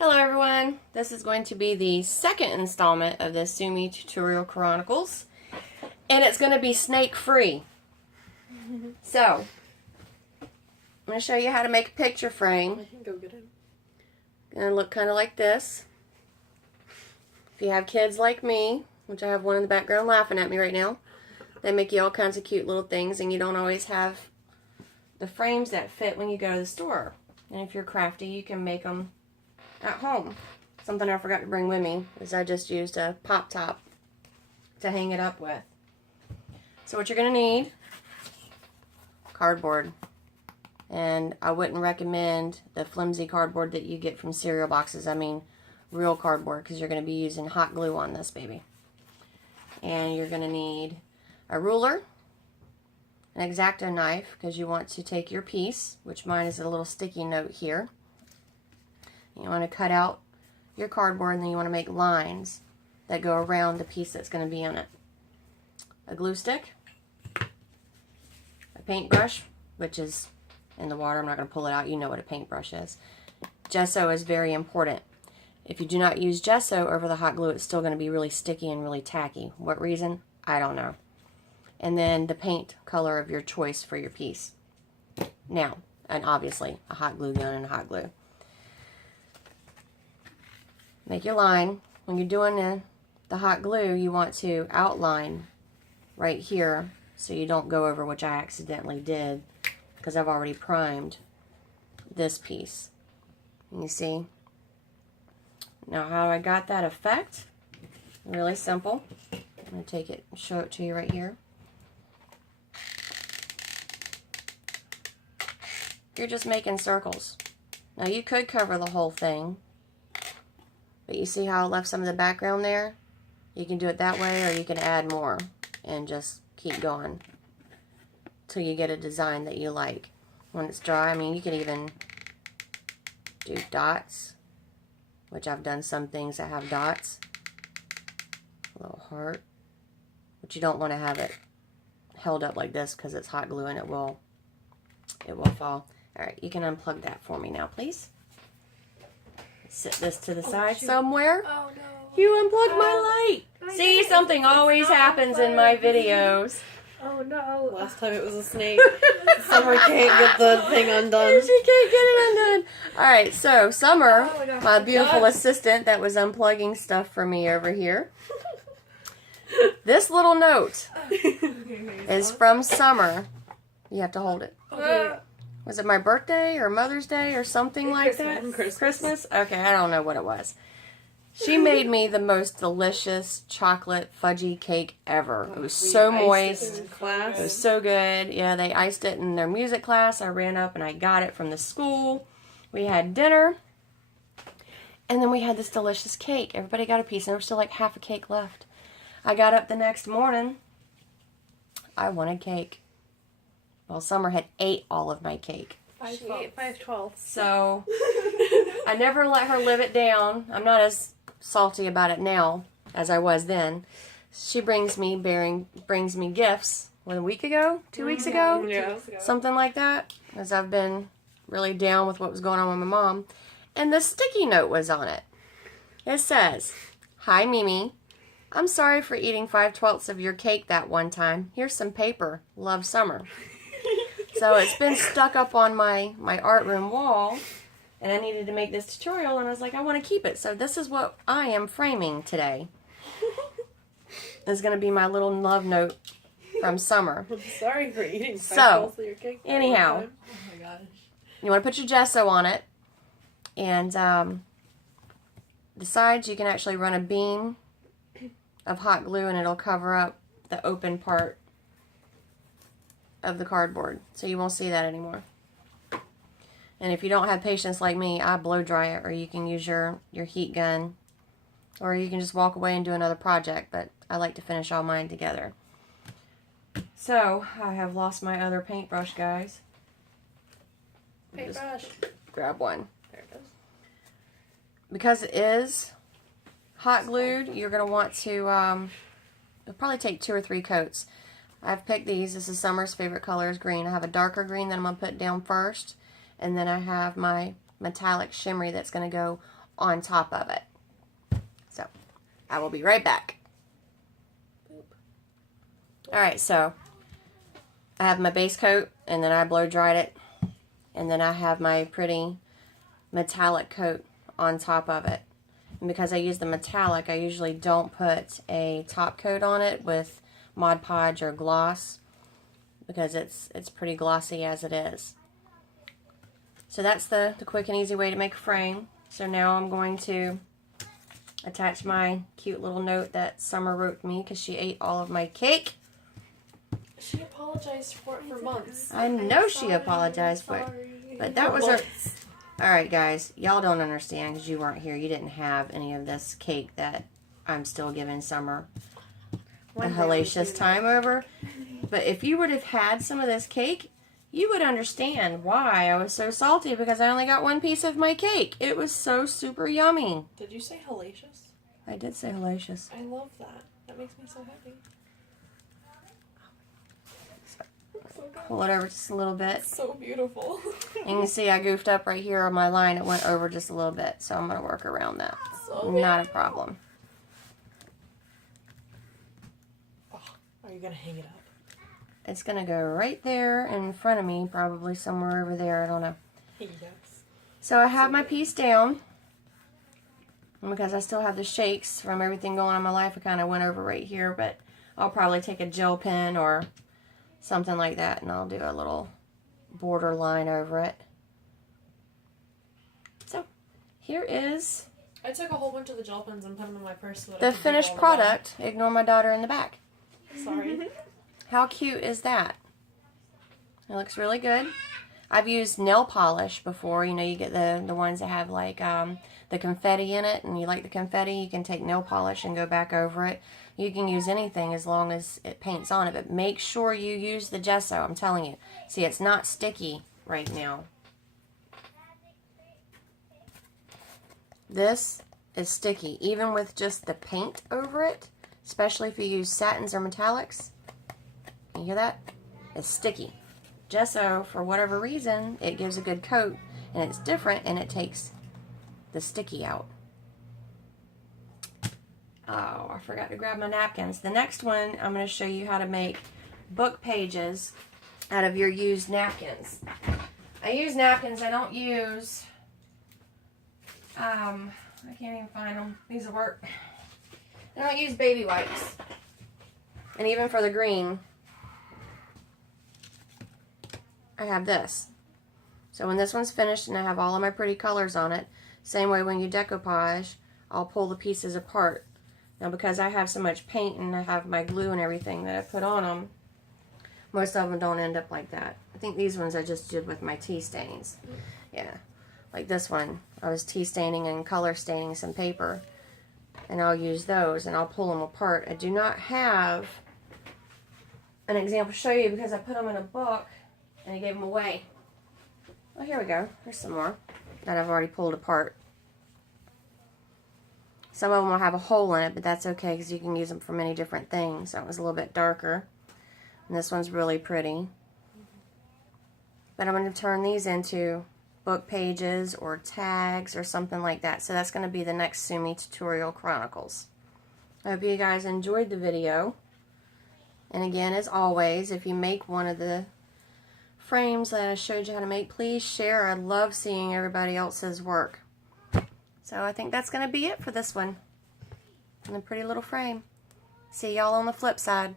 Hello everyone, this is going to be the second installment of the Sumi tutorial Chronicles, and it's going to be snake free. So, I'm going to show you how to make a picture frame. I can go get it. Going to look kind of like this. If you have kids like me, which I have one in the background laughing at me right now, they make you all kinds of cute little things, and you don't always have the frames that fit when you go to the store. And if you're crafty, you can make them at home. Something I forgot to bring with me is I just used a pop top to hang it up with. So what you're going to need, cardboard. And I wouldn't recommend the flimsy cardboard that you get from cereal boxes. I mean real cardboard, because you're going to be using hot glue on this baby. And you're going to need a ruler, an X-Acto knife, because you want to take your piece, which mine is a little sticky note here. You want to cut out your cardboard, and then you want to make lines that go around the piece that's going to be on it. A glue stick, a paintbrush, which is in the water. I'm not going to pull it out. You know what a paintbrush is. Gesso is very important. If you do not use gesso over the hot glue, it's still going to be really sticky and really tacky. What reason? I don't know. And then the paint color of your choice for your piece. Now, and obviously a hot glue gun and a hot glue. Make your line. When you're doing the hot glue, you want to outline right here so you don't go over, which I accidentally did because I've already primed this piece. You see? Now how I got that effect? Really simple. I'm going to take it and show it to you right here. You're just making circles. Now you could cover the whole thing, but you see how I left some of the background there? You can do it that way, or you can add more and just keep going till you get a design that you like. When it's dry, I mean, you can even do dots, which I've done some things that have dots. A little heart. But you don't want to have it held up like this because it's hot glue and it will fall. Alright, you can unplug that for me now, please. Set this to the side somewhere. Oh no. You unplugged my light. See, something always happens in my videos. Oh no. Last time it was a snake. Summer can't get the thing undone. She can't get it undone. Alright, so Summer, my beautiful assistant that was unplugging stuff for me over here. This little note is from Summer. You have to hold it. Okay. Was it my birthday or Mother's Day or something like that? Christmas? Okay, I don't know what it was. She made me the most delicious chocolate fudgy cake ever. It was so moist. It was so good. Yeah, they iced it in their music class. I ran up and I got it from the school. We had dinner. And then we had this delicious cake. Everybody got a piece, and there was still like half a cake left. I got up the next morning. I wanted cake. Well, Summer had ate all of my cake. She ate 5/12. So, I never let her live it down. I'm not as salty about it now as I was then. She brings me gifts. What, a week ago? 2 weeks ago? Yeah. Something like that. As I've been really down with what was going on with my mom. And the sticky note was on it. It says, "Hi, Mimi. I'm sorry for eating 5/12 of your cake that one time. Here's some paper. Love, Summer." So it's been stuck up on my art room wall, and I needed to make this tutorial, and I was like, I want to keep it. So this is what I am framing today. This is going to be my little love note from Summer. I'm sorry for eating 5/12 So, of your cake. anyhow, Oh my gosh. you want to put your gesso on it, and the sides you can actually run a beam of hot glue, and it'll cover up the open part of the cardboard, so you won't see that anymore. And if you don't have patience like me, I blow dry it, or you can use your heat gun, or you can just walk away and do another project, but I like to finish all mine together. So, I have lost my other paintbrush, guys. Paintbrush. Grab one. There it is. Because it is hot glued, you're going to want to, it'll probably take 2 or 3 coats. I've picked these. This is Summer's favorite color is green. I have a darker green that I'm going to put down first. And then I have my metallic shimmery that's going to go on top of it. So, I will be right back. Alright, so I have my base coat, and then I blow dried it, and then I have my pretty metallic coat on top of it. And because I use the metallic, I usually don't put a top coat on it with Mod Podge or gloss, because it's pretty glossy as it is. So that's the quick and easy way to make a frame. So now I'm going to attach my cute little note that Summer wrote me because she ate all of my cake. She apologized for it for months. I know she apologized for it, but that was her. Alright guys, y'all don't understand because you weren't here. You didn't have any of this cake that I'm still giving Summer a hellacious time over. But if you would have had some of this cake, you would understand why I was so salty, because I only got one piece of my cake. It was so super yummy. Did you say hellacious? I did say hellacious. I love that. That makes me so happy. Pull it over just a little bit. So beautiful. And you can see I goofed up right here on my line. It went over just a little bit, so I'm going to work around that. So not a problem. Oh, are you going to hang it up? It's going to go right there in front of me, probably somewhere over there. I don't know. Here you go. So I have my piece down. And because I still have the shakes from everything going on in my life, I kind of went over right here, but I'll probably take a gel pen or something like that, and I'll do a little border line over it. So, here is I took a whole bunch of the gel pens and put them in my purse. So that the finished product. Ignore my daughter in the back. Sorry. How cute is that? It looks really good. I've used nail polish before. You know, you get the ones that have like the confetti in it, and you like the confetti, you can take nail polish and go back over it. You can use anything as long as it paints on it, but make sure you use the gesso, I'm telling you. See, it's not sticky right now. This is sticky, even with just the paint over it, especially if you use satins or metallics. You hear that? It's sticky. Gesso, for whatever reason, it gives a good coat, and it's different, and it takes the sticky out. Oh, I forgot to grab my napkins. The next one, I'm going to show you how to make book pages out of your used napkins. I use napkins. I don't use, I can't even find them. These will work. I don't use baby wipes. And even for the green, I have this. So when this one's finished and I have all of my pretty colors on it, same way when you decoupage, I'll pull the pieces apart. Now because I have so much paint and I have my glue and everything that I put on them, most of them don't end up like that. I think these ones I just did with my tea stains. Yeah, like this one, I was tea staining and color staining some paper, and I'll use those and I'll pull them apart. I do not have an example to show you because I put them in a book and I gave them away. Well, here we go. There's some more that I've already pulled apart. Some of them will have a hole in it, but that's okay because you can use them for many different things. That was a little bit darker. And this one's really pretty. But I'm going to turn these into book pages or tags or something like that. So that's going to be the next Sumi tutorial Chronicles. I hope you guys enjoyed the video. And again, as always, if you make one of the frames that I showed you how to make, please share. I love seeing everybody else's work. So I think that's going to be it for this one. And a pretty little frame. See y'all on the flip side.